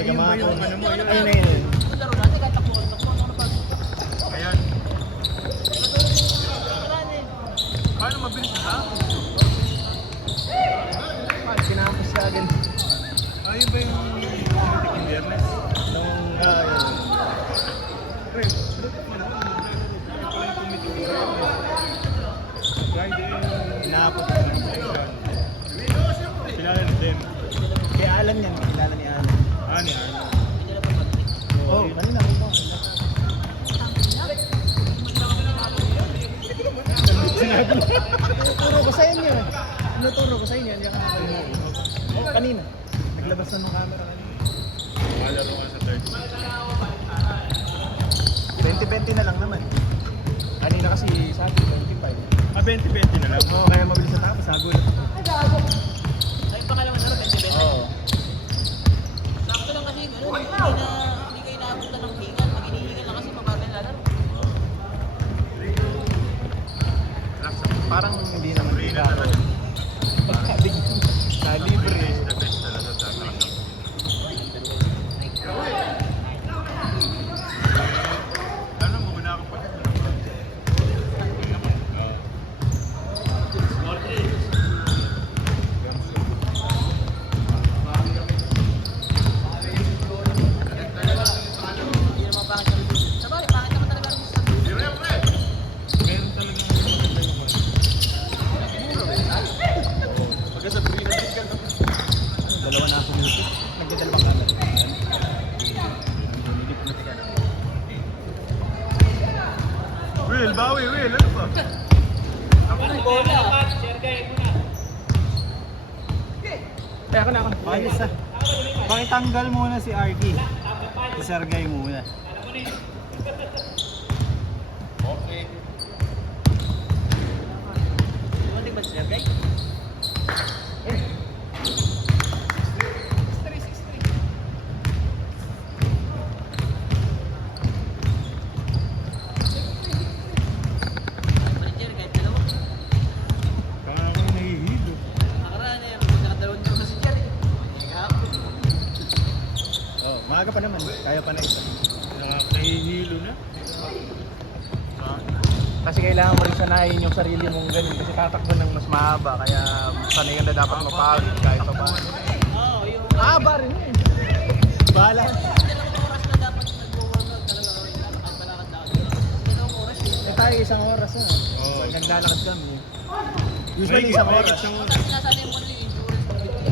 Ayun ba yung ano mo yun? Ayun na yun. Laro natin kahit takbo na pag. Ayan. Marami. Paano mabilis ha? Kinapos sa akin. Ayun ba yung yung biyernes? Nung, Pre, dapat mo naman. Dapat lang tumitulong. Friday. Inapos ko na. Kilala ni Dem. Kaya alam yan, kilala ni Alan. Ni Arno. Oo, kanina ako. Tinuturo ko sa inyo. Tinuturo ko sa inyo. Kanina. Naglabas na ng camera kanina. Malaro ka sa third. 20-20 na lang naman. Kanina kasi sa akin 25. 20-20 na lang. Oo, kaya mabilis na tapos. Nagulat ako. Ay, pangalaman na rin, 20-20. Oo. Sakto lang kasi, hindi kayo naabutan ng hingal. Pag hinihingal lang kasi, mabagal lalaro. Parang hindi naman Free na talaga. Pagkabig. Libre. The best talaga talaga. Ano mo muna ako pag Hindi naman pangit sa review. Sabali, pangit naman talaga review sa review. meron talagang Pagka sa free na discount. Dalawa na ako dito. Nagdadalawang camera. Will, bawi, Will, ano ba? Kaya ako na ako. Ayos na. Pakitanggal muna si Arky. Si Sergey muna. Okay. Dumating ba siya, guys? Manager, kahit dalawa. Parang ako nahihilo. Nakaraan eh, magkakadalawang dalawa si Jerry. Kahapon. Oh, maaga pa naman. Kaya pa na isa. Nahihilo na. Kasi kailangan mo rin sanayin yung sarili mong ganun. Kasi tatakbo ng mas mahaba. Kaya sanayin na dapat mapagod kahit pa paano. Oo, yung... Mahaba rin eh. Bahala. Dalawang oras na dapat nag-workout talaga. Kahit malakad na ako. Dalawang oras. Eh tayo isang oras na. Oo. Naglalakad kami. Usually isang oras. Sinasabi mo yung endurance pag-video.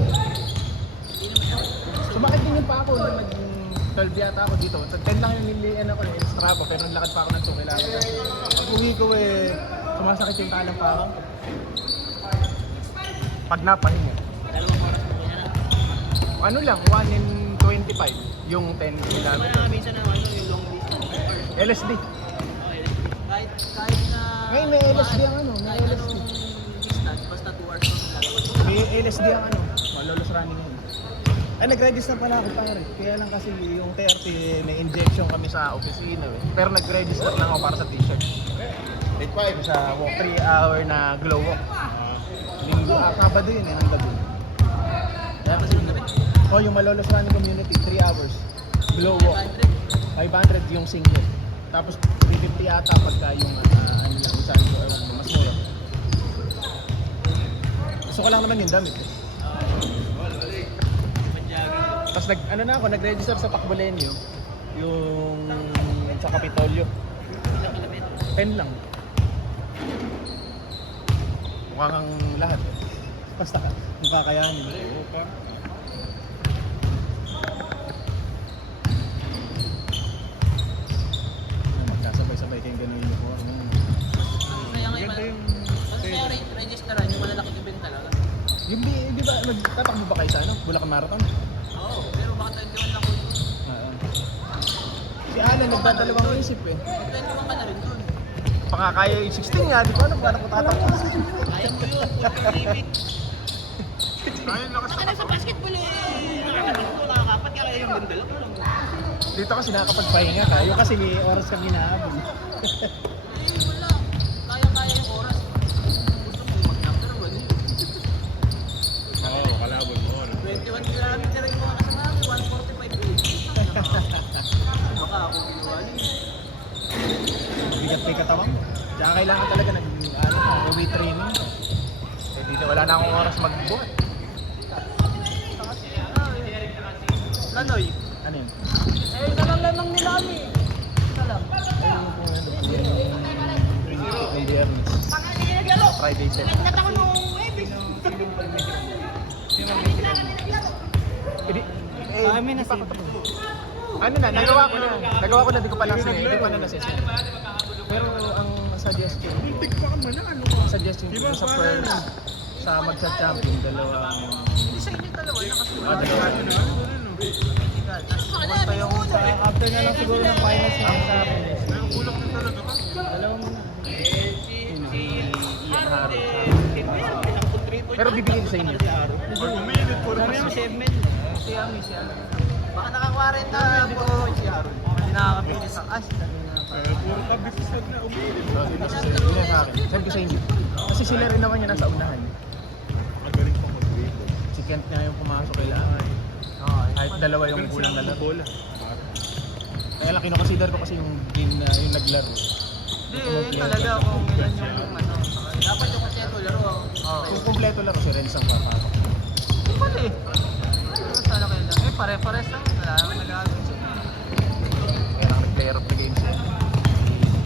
Hindi naman ako. Sumakit din yung pa ako nung nag-12 yata ako dito. 10 lang yung nilian ako yung extra ko. Pero nalakad pa ako ng 2 kailangan. Pag uwi ko eh, sumasakit yung talang pa ako. Pag napahinga. Dalawang oras na yan. Ano lang, 1 in 25 yung 10 Kaya kilometer. minsan na ano, yung long distance. LSD. Okay. Kahit na... Ngayon may LSD ang ano, may Kahit LSD. anong distance, basta 2 hours lang lalakad. May LSD ang ano, malolos running yun. Ay, nag-register pala ako pare. Kaya lang kasi yung 30, may injection kami sa opisina eh. Pero nag-register lang ako para sa t-shirt. Grade 5 sa walk 3 hour na glow walk. Linggo, Sabado yun eh, ng gabi. Kaya kasi, oh yung malolos running community, 3 hours. Glow walk. 500 yung single. Tapos 350 yata pagka yung ano lang, saan ko, mas mura. Gusto ko lang naman yung damit eh. Tapos ano na ako, nag-register sa Pacbolenyo, yung sa Kapitolyo. 10 lang. Mukhang ang lahat eh. Basta mukha kayanin. Oo pa. Magkasabay-sabay kayong ganun yung mukha. Kaya ngayon, Ganda yung... kaya registeran yung malalaking event talaga. Yung di ba, nagtatakbo ba kayo sa ano? Bulacan Marathon? Oo, pero baka 21 lang ko yun. Si Alan nagdadalawang isip eh. 21 ka na rin dun. Pakakaya yung 16 nga, di ko alam kung ano ko tatakbo. Kaya mo yun, super limit. Ayun, lakas Saka na sa basketball eh. Nakakatakbo, nakakapat kaya yung gandala ko lang. Dito kasi nakakapagpahinga tayo kasi may oras kami naabot. Wala. Kaya-kaya yung oras. Gusto mo mag-nap pero ganun yun. Oo, kalabon mo. 21 kilometer yung mga kasama ko, 145 days. may katawan mo. Kaya kailangan talaga weight training. Eh, dito wala na akong oras magbuhat. Lanoy. Ano yun? Eh, nalalamang nila kami. Salam. Yung biyernes. Friday set. Kami na save. Ano na, nagawa ko na, di ko pa lang hindi ko na nasession. Pero ang suggestion, Muntik pa ka man na ano ka. suggestion ko sa first, sa magsa-champion, dalawang, Hindi sa inyo dalawa nakasulat. dalawa. Ano na? Ano? Basta yung After na lang siguro ng finals na sa akin. May kulak na talaga ba? Dalawang muna. Ian Haro. Pero bibigyan ko sa inyo. Or umiinit po rin. Siya. Baka naka-40 na po si Aaron. Hindi nakakapili sa as. Puro ka bifisag na umiinit. Yun sa akin. Sabi ko sa inyo. Kasi sila rin naman yung nasa unahan. Magaling pa mag-dribble. Si Kent nga yung pumasok kailangan. Kahit dalawa yung Galing kulang sila na laro. bola. Kaya lang kinoconsider ko kasi yung game na yung naglaro. Hindi, talaga kung ilan yung ano. Dapat yung konseto laro. Kung kumpleto lang kasi Renz ang papasok. Pwede. Sana kayo lang. Eh, pare-pares lang. Wala naman nag-aagin sila. Kaya lang nag-player of the game siya.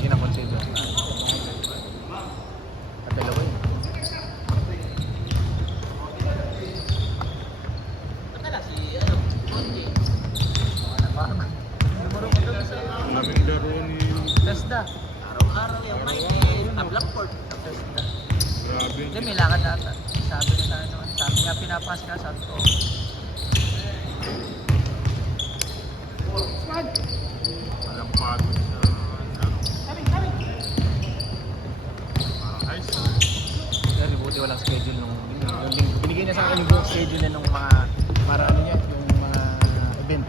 Kinakonsider na. At dalawa yun. Pagkala si, ano, Monty. Numero ko doon sa Aming laro ni... Tesda. Araw-araw yung may Blackboard. Tesda. Grabe. Hindi, may lakad ata. Sabi na sa ano. Sabi nga pinapas ka, sabi ko. Walang pagod sa... Ayos. Pero buti walang schedule nung yung linggo. Binigay niya sa akin yung buong schedule niya nung mga para ano niya, yung mga event.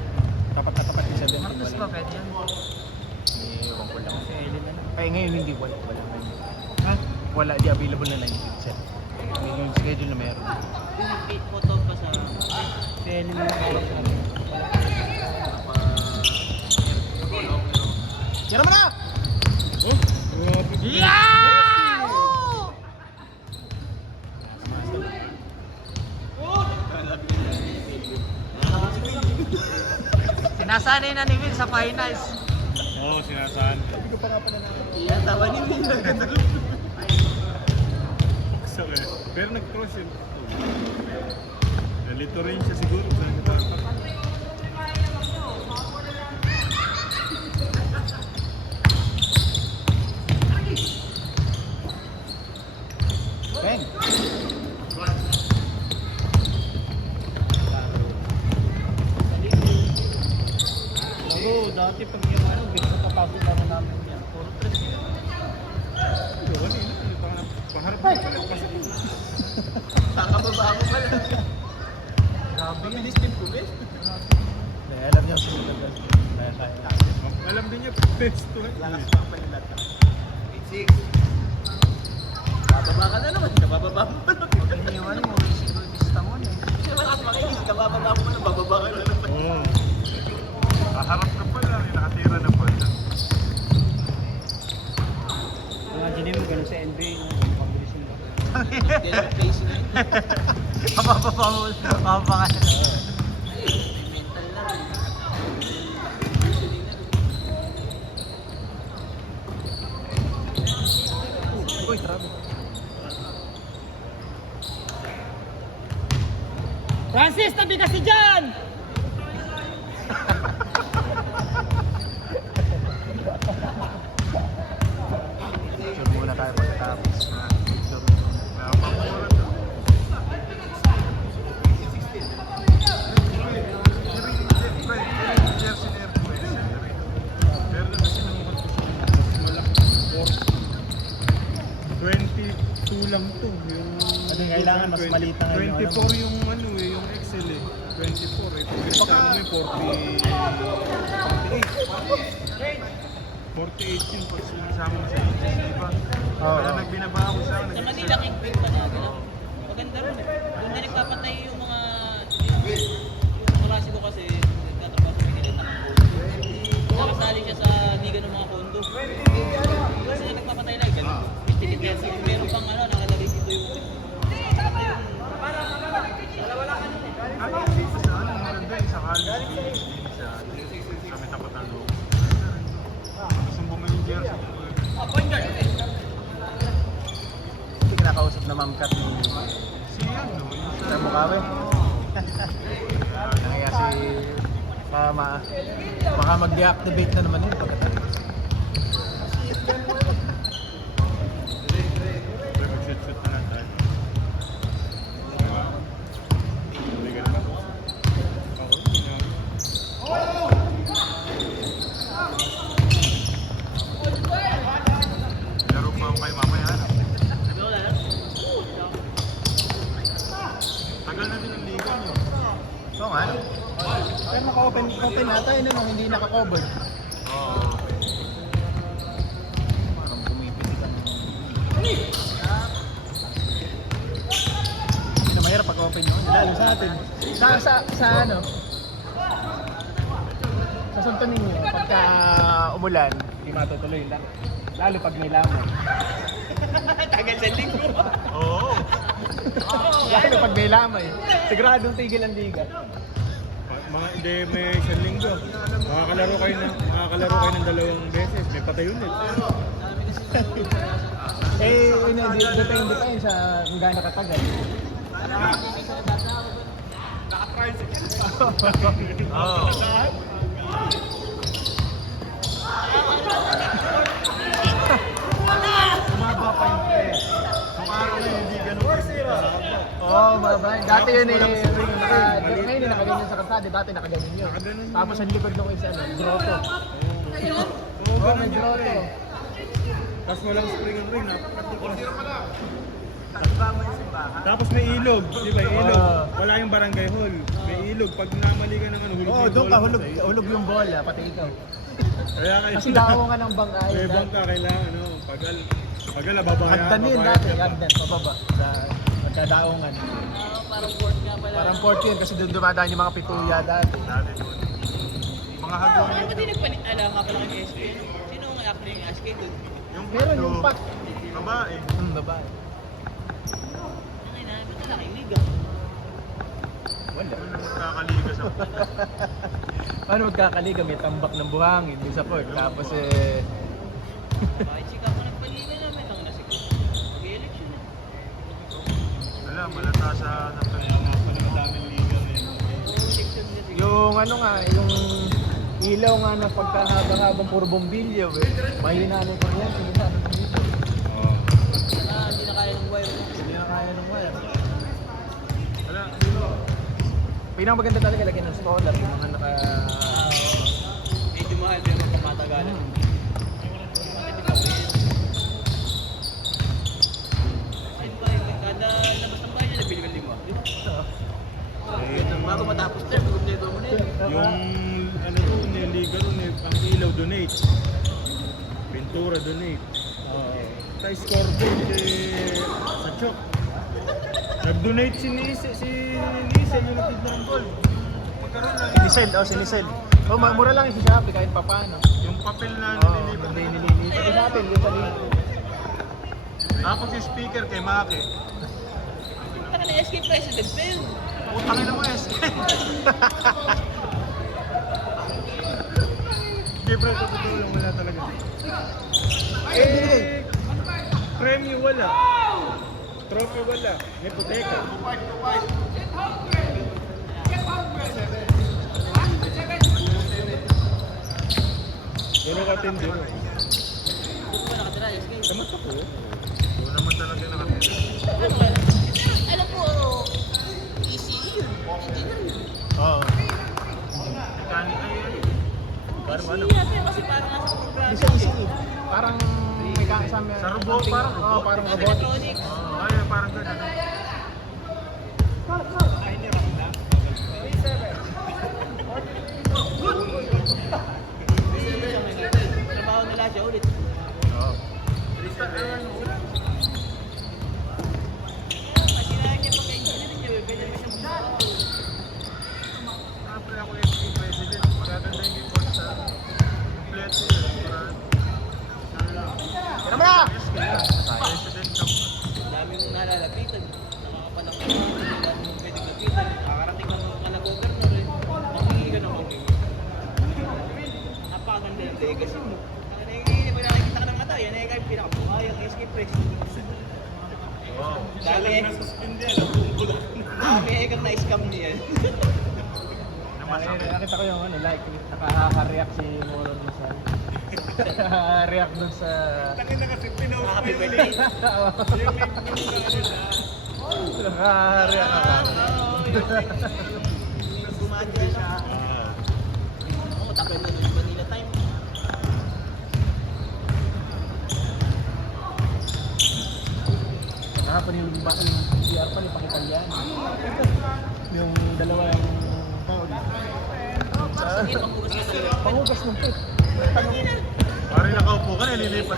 Tapat na tapat yung sa event. Martes ba pwede yan? Ewan ko lang. Kasi Ellen ano. Kaya ngayon hindi wala. Ha? Wala, di available na 19 set. Yung schedule na meron. Yung photo pa sa... Si Ellen na lang. Tira mo na! Oh, grabe. Yeah! Sinasanay na ni Will sa finals. Oo, sinasahan. Yan, tawa ni Will. So, pero nag-cross yun. Nalito rin siya siguro sa nagtatap. Ben! Oo, dati pag yung ano, bigla papasok lang namin yan. Puro tres yun. Ano, kanina, paharap na pala. Kakababa ko pala. Grabe yun. Bilis din pulis. Kaya alam niya sumunod ka. Kaya kaya. Alam din niya, best to it. Lakas pa pa nila. 8-6. Bababa ka na naman. Kabababa mo pa lang. Pag iniwan mo, siguro gusto mo eh. Kasi malakas makinis. Kabababa mo na, bababa ka na naman. Oo. Kaharap ka pala, nakatira na pala. Imagine mo, ganun sa NBA, no? Pabilisin mo. Ganun facing yun. Mabababa mo, mababa ka na. Mental na rin. Uy, grabe. Francis, tabi kasi dyan! Picture muna tayo pagkatapos. Picture muna. Napamura to. Pero kasi naman malaki. 22 lang to. Yung Ano yung kailangan, mas maliit na ngayon yung 24 yung ano eh, yung Excel eh. 24 eh. Pag kasama mo yung 48 yun pag sinasama mo sa Excel, di ba? Oo. Kaya nagbinabago sa akin. Sa Manila, Kingpin pa na. Maganda rin eh. Doon na nagpapatay yung mga... Yung kaklase ko kasi nagtatrabaho sa Manila ng kondo. Nakasali siya sa liga ng mga kondo. Kasi Halos sa may tapat ng loob. Gusto mo bumili yung jersey? Hindi kinakausap na Ma'am Kat ni Si ano? Sir Mukawe. Kaya si baka mag-deactivate na naman yun pagkatapos. Mag-shoot na lang tayo. Hindi ka na. Laro pa ako kayo mamaya. Tagal na din ang liga niyo. So nga. Pero naka-open nata yun naman, hindi naka-covered. Oo. Parang bumibili ka. Hindi na mahirap pag-open yun. Lalo sa atin. Sa ano? Sa sunto ninyo, pagka umulan, hindi matutuloy lang. Lalo pag may lamay. Tagal sa linggo. Oo. Lalo pag may lamay. Siguradong tigil ang liga. Hindi, may isang linggo. Makakalaro kayo ng 2 beses. May patay ulit. Depende pa yun sa kung gaano katagal. Oo. Umaba pa yung press. Kung araw na hindi ganun. Oo, mabay. Dati yun eh. Ngayon yung nakaganyan sa kalsada. Dati nakaganyan yun. Nakaganon yun. Tapos ang likod nung isa, grotto. Oo, May grotto. Tapos walang spring and rain. Tapos may ilog. Di ba? Ilog. Wala yung barangay hall. May ilog. Pag namali ka ng ano, hulog Oo, yung doon ka bola. hulog yung bola, pati ikaw. Kaya kayo. Kasi dako ka ng bangkay. May bangka kailangan. Ano, pagal, babayan. Hagdan yun dati, hagdan, pababa. Sa magkadaongan. Parang port nga pala. Parang port yun kasi doon dumadaan yung mga pituya dati. Dati doon. Mga hagdan. Ano ba din nagpalit? Alam nga pala kay SK. Sino ang actor yung SK doon? Yung Meron yung pat. Babae. Babae. Ang ina, ba't na nakinig Wala. Kakaliga sa Ano magkakaliga? May tambak ng buhangin dun sa port. Tapos eh... Bakit si Kako nagpaligan namin? Ang nasa mag-election na. Wala, malata sa napalimadaming liga ngayon. Election na siguro. Yung ano nga, yung ilaw nga na pagkahaba-habang puro bombilyo eh. Mahina na yung kuryente, hindi na dito. Oo. Hindi na kaya ng wire. Hindi na kaya ng wala. Wala. Pinakamaganda talaga lagyan ng solar, yung mga naka... Medyo mahal pero pamatagalan. Kada labas ng bahay niya, nabili ka 5. Bago matapos na, kumpleto mo na yun. Yung ano doon, yung liga doon, ang ilaw donate. Pintura donate. Sa scoreboard sa chok. Nag-donate si Nise yung napid ng ball. Magkaroon lang. Sinisel, sinisel. Oh, mura lang yung sa Shopee kahit pa paano. Yung papel na Oo, nililipat. hindi nililipat. Sa Shopee, yung paligid. Tapos yung speaker kay Maki. Taka na SK President pa yun. Putang ina mo Hindi bro, totoo lang wala talaga. Premyo wala. Trophy wala. Hipoteka. Gano'n ka tindi mo? Dito ba nakatira SK? Tama ka po. Doon naman talaga nakatindi. Ano ka? Alam ko, ECE yun. Engineer yun. Oo. Mechanic ay Parang ano? ECE yata yun kasi parang nasa program. Isa isi. Parang may kasama. Sa robot, parang Oo, robot. parang robotics. Electronics. Ay, parang gano'n. Trabaho nila siya ulit. Oo. At sinahan niya pag-engineer niya, pwede rin siya magtrabaho. Siyempre ako yung team president. Magaganda yung game board sa kompleto yun. Tara mo na! President ka. Dami mong nalalapitan. Nakakapalang ka naman. Dami mong pwedeng lapitan. Nakakarating ka mga governor eh. Mangingi Dami. na-suspend yan. Ang bumbulat. Dami ekang na-scam niya. Nakita ko yung ano, like, nakareact si Moron mo sa... React dun sa... Tangin na kasi pinost Happy mo birthday. yun eh. Yung link nung sa ano na. Nakareact ako. Yung gumadya siya. Oo, tapos na yung Manila time. Nakapon yung CR pa ni Pakitalian. Yung dalawang foul. Sige, pangbukas ka talaga. Pangugas ng pit. Parang nakaupo ka, nililipat.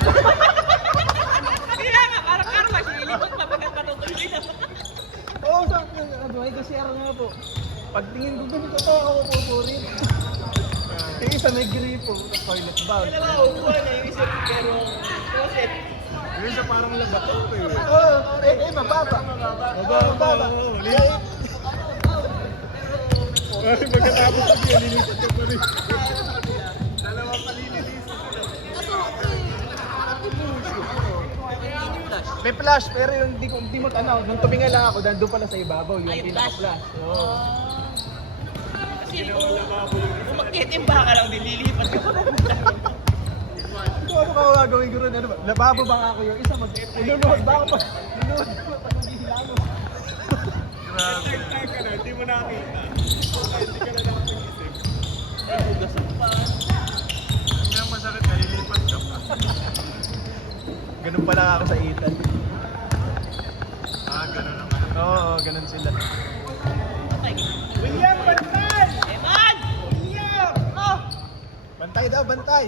Kaya nga, parang karma. Sinilipot pa pagkat patutuloy na. Oo, sakto. May CR nga po. Pagtingin ko ganito pa ako po rin. Yung isa may gripo, toilet bowl. Dalawa, upuan na yung isip. Pero, closet. Yung isa parang labato eh. Oo, mababa. Mababa. Pagkatapos ko siya, nilipat ko pa rin. Dalawang palilinis. May flash, pero yung di mo tanaw. Nung tuminga lang ako, nandun pala sa ibabaw, yung Ay, pinaka-flash. Oo. Kasi kung magtitimba ka lang, dililipat ka pa. Ito ano ka gagawin ko rin? Ano ba? Lababo ba ako yung isa? Inunuhod ba ako pa? Inunuhod ba pag mag-ihilano? Grabe. Time ka na, hindi mo nakakita. Hindi ka na nakapag-isip. Hugasan pa. Hindi ang masakit, nalilipat ka pa. Ganun pala ako sa itan. Ganun naman. Oo, ganun sila. William, bantay! Eman! William! Oh! Bantay daw, bantay!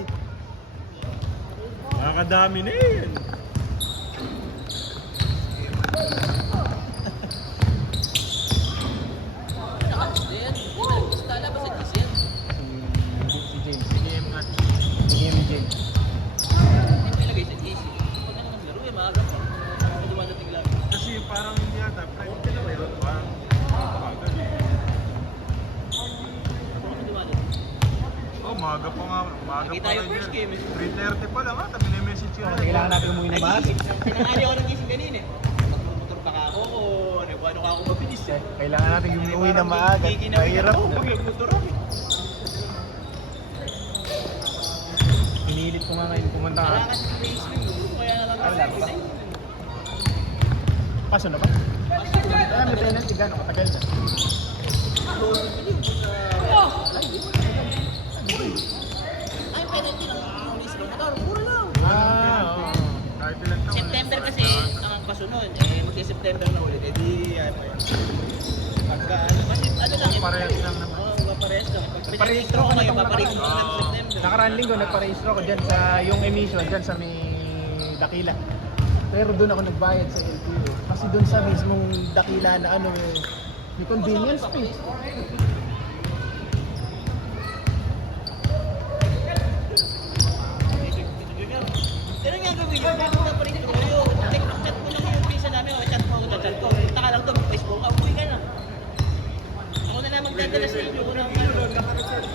Nakakadami na yun. Tala ba sa diesel? Si James. William nga. Sige ni James. Hindi ko ilagay sa diesel. Pag ano naglaro, maaga pa. Dumadating lang. Kasi parang hindi yata, private na yun. Parang mabagal. Ano dumadating? Oh, maaga pa nga. Maaga Nakita pa yung nga first yan. game eh. 3:30 pa lang ha, tabi na message yun. Kailangan natin umuwi ng maaga. Tinangali ako ng gising kanina eh. Magmotor pa ka ako o ano ka ako mabilis eh. Kailangan natin yung umuwi ng maaga. Mahirap ako na. pag nagmotor ako eh. Pinilit ko nga ngayon pumunta ka. Kailangan sa race mo, kaya na lang Wala ako ba? eh. Paso na ba? Alam mo, Lieutenant, igano, matagal na. Ay, penalty lang yung race mo. Mura lang. Oo. Kahit ilang taon. September kasi ang pasunod, magsi-September na ulit. Eh di, ano yan. Pagka, kasi ano lang yun. Parehas lang naman. Oo, parehas lang. Pag Nagparehistro pinarehistro ka ko ngayon, nitong paparehistro ko ng nakaraan. September. Nakaraan linggo, nagparehistro ako dyan sa yung emission, dyan sa may Dakila. Pero doon ako nagbayad sa LTO. Kasi doon sa mismong Dakila na ano, may convenience fee. Pero nga gawin yun, bakit na pa rin ko yun? Chat ko lang yung visa namin, chat ko, chat ko. Punta ka lang doon, Facebook ka, uwi ka na. Ako na lang magdadala sa inyo ko ng ano. Oo, nakareserve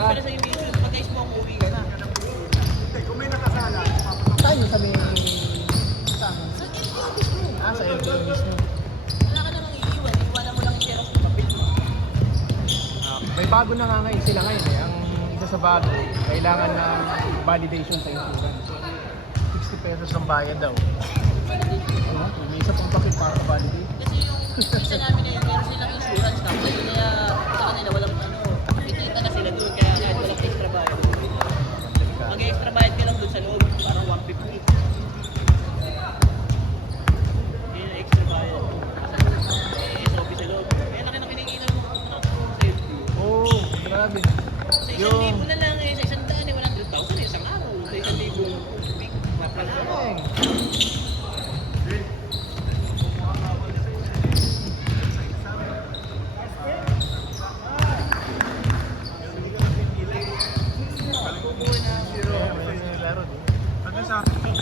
ka na sa invitation. Pag guys mo, uwi ka na. Kung may nakasala, Tayo sa may... Sa LTO mismo. Sa LTO mismo. Wala ka namang iiwan, iwanan mo lang yung xerox ng papel mo. May bago na nga ngayon sila ngayon eh. Ang isa sa bago, kailangan na validation sa insurance. 60 pesos ang bayad daw. May isa pang bakit para validate. Kasi yung visa namin na yun, meron silang insurance company. Kaya sa kanila walang ano, kitita na sila doon. Kaya kahit walang extra bayad. Mag-extra bayad ka lang doon sa loob, parang 150. Yun yung extra bayad. SOP sa loob. Kaya laki na kinikita mo sa safety. Oh, grabe. Sa 1,000 na lang eh, sa 100 eh, 100,000 eh, isang araw. Sa 1,000 week, maplan ako. ano sa akin?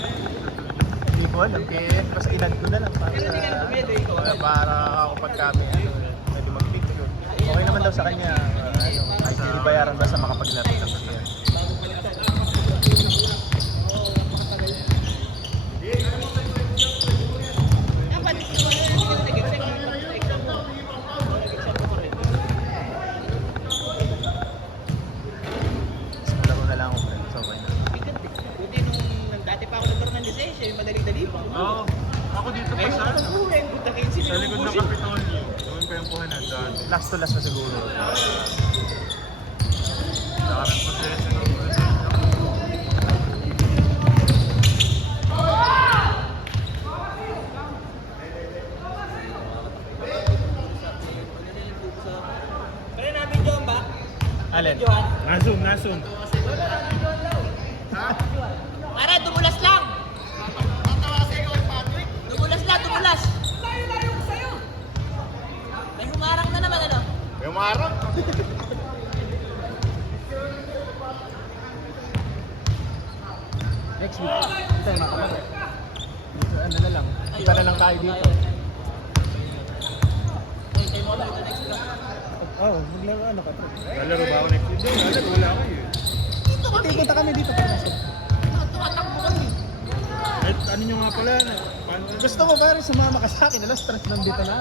Hindi ko alam, kaya mas ilan ko na lang para Pero hindi ka na pumede, ikaw. para ako pag kami pwede mag-picture. Okay naman daw sa kanya, kahit hindi bayaran basta makapaglaro sa kanya. Sa likod ng Kapitolyo, doon pa yung puhanan dati. Last to last na siguro. Saka ng proseso ng proseso. Kaya namin John ba? Alin? Johan? Nasun. Para, dumulas lang! Dumulas lang, dumulas! May humarang na naman ano? May umarang. Next week. Tayo makapag. Dito, ano na lang. Kita na lang tayo dito. Ay, tayo mo tayo next week. Oo, maglaro ano ka. Lalaro ba ako next week? Hindi, lalaro. Wala ako eh. Dito kami! Punta kami dito para sa. Tumatakbo kami! Kahit ano nyo nga pala na. Paano Gusto mo ba rin sumama ka sa akin? Alas, stress lang dito na.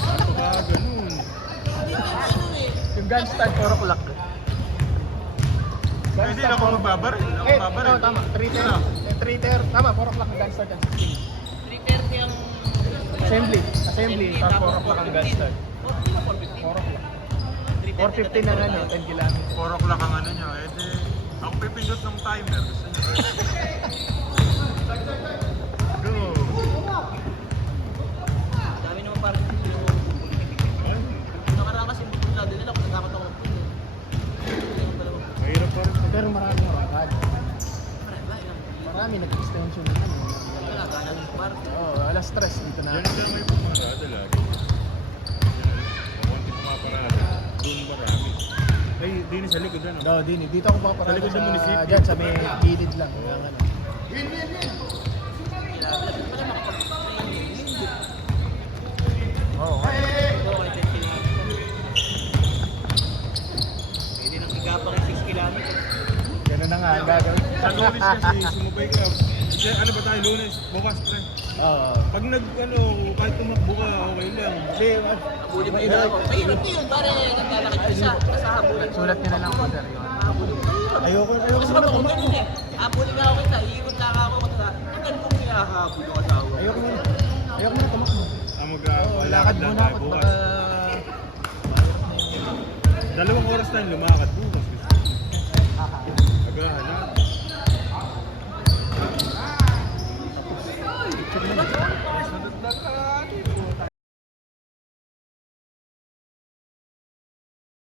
Ano ba ganun? Hindi ano eh. Yung gun start 4 o'clock. Hindi na ako magbabaril. Ako Eh, magbabaril. no, tama. 3:30. Tama, 4 o'clock ang gun start ang 16. 3:30 ang... Assembly. Tapos 4 o'clock ang gun start. Oh, hindi ba 4:15? 4 o'clock. 4:15 na ano, 10 kilometers. 4 o'clock ang ano nyo. Eh di, ako pipindot ng timer. Gusto nyo? Go! Dami naman parang yung... Ay, Nakaraan kasi yung masyado nila kung nagkakot ako ng puno. mahirap pa rin. Pero maraming rakad. Marami, Marami nag-extension na ano. wala, gana ng bar. Oo, alas 3 dito na. Diyan sila may pumarada lagi. Kawanti pumaparada. Doon marami. Ay, din sa likod ano. No, dito ako pa Sa likod ng munisipyo. Diyan sa may gilid lang. Yung ano. Oo. Pwede nang igapang 6 kilometers. Ganun na nga ang gagawin. Sa Lunes kasi, sumubay ka. Ano ba tayo Lunes? Bukas pre. Oo. Pag kahit tumakbo ka, okay lang. Hindi, Habulin mo yun ako. Mahirap yun, pare naglalakad ka isa. Basta habulin. sulat niyo na lang po sir yun. Ayoko Kasi na ba tumakbo. ganun eh. Habulin nga ako kita, iikot lang ako. Ang ganun kong hinahabol yung asawa. Ayoko na tumakbo. Lakad Lakad lang muna tayo ako. bukas. Baka... 2 oras tayong lumakad.